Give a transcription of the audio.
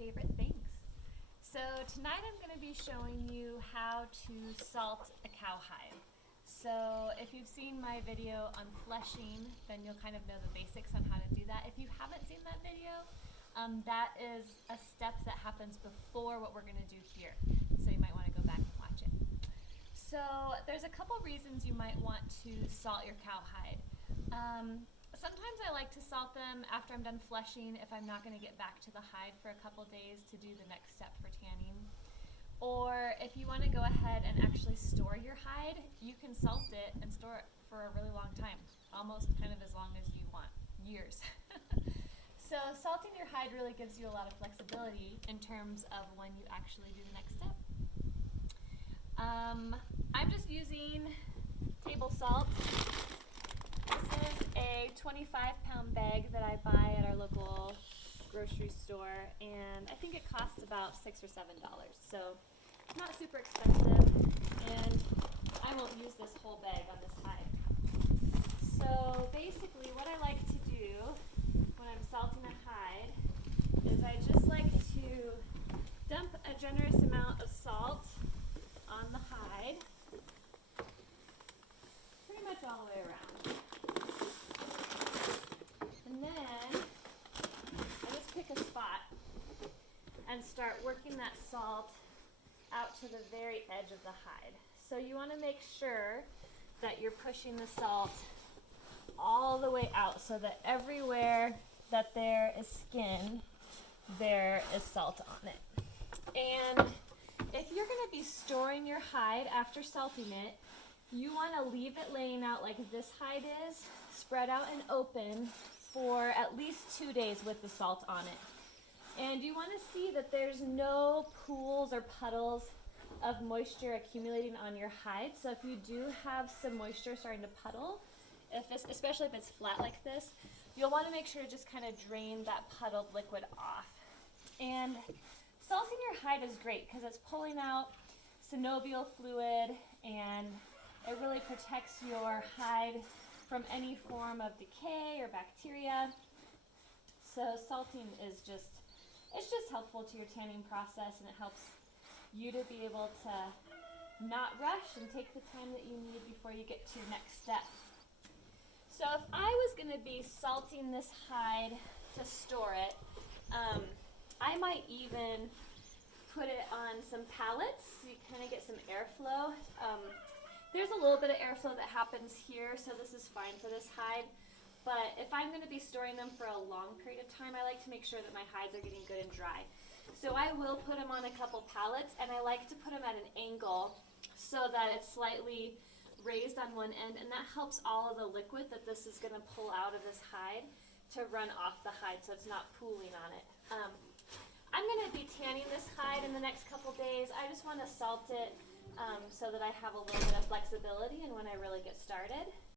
favorite things. So tonight I'm going to be showing you how to salt a cowhide. So if you've seen my video on fleshing, then you'll kind of know the basics on how to do that. If you haven't seen that video, that is a step that happens before what we're going to do here. So you might want to go back and watch it. So there's a couple reasons you might want to salt your cowhide. Sometimes I like to salt them after I'm done fleshing if I'm not going to get back to the hide for a couple days to do the next step for tanning. Or if you want to go ahead and actually store your hide, you can salt it and store it for a really long time, almost kind of as long as you want, years. So salting your hide really gives you a lot of flexibility in terms of when you actually do the next step. I'm just using table salt. This is a 25-pound bag that I buy at our local grocery store, and I think it costs about $6 or $7. So it's not super expensive, and I won't use this whole bag on this hide. So basically what I like to do when I'm salting a hide is I just like to dump a generous amount of salt on the hide, pretty much all the way around. And then I just pick a spot and start working that salt out to the very edge of the hide. So you want to make sure that you're pushing the salt all the way out so that everywhere that there is skin, there is salt on it. And if you're going to be storing your hide after salting it, you want to leave it laying out like this hide is, spread out and open for at least 2 days with the salt on it. And you want to see that there's no pools or puddles of moisture accumulating on your hide. So if you do have some moisture starting to puddle, especially if it's flat like this, you'll want to make sure to just kind of drain that puddled liquid off. And salting your hide is great because it's pulling out synovial fluid, and it really protects your hide from any form of decay or bacteria. So salting is just helpful to your tanning process, and it helps you to be able to not rush and take the time that you need before you get to your next step. So if I was going to be salting this hide to store it, I might even put it on some pallets so you kind of get some airflow. There's a little bit of airflow that happens here, so this is fine for this hide. But if I'm going to be storing them for a long period of time, I like to make sure that my hides are getting good and dry. So I will put them on a couple pallets, and I like to put them at an angle so that it's slightly raised on one end, and that helps all of the liquid that this is going to pull out of this hide to run off the hide so it's not pooling on it. I'm going to be tanning this hide in the next couple days. I just want to salt it so that I have a little bit of flexibility and when I really get started.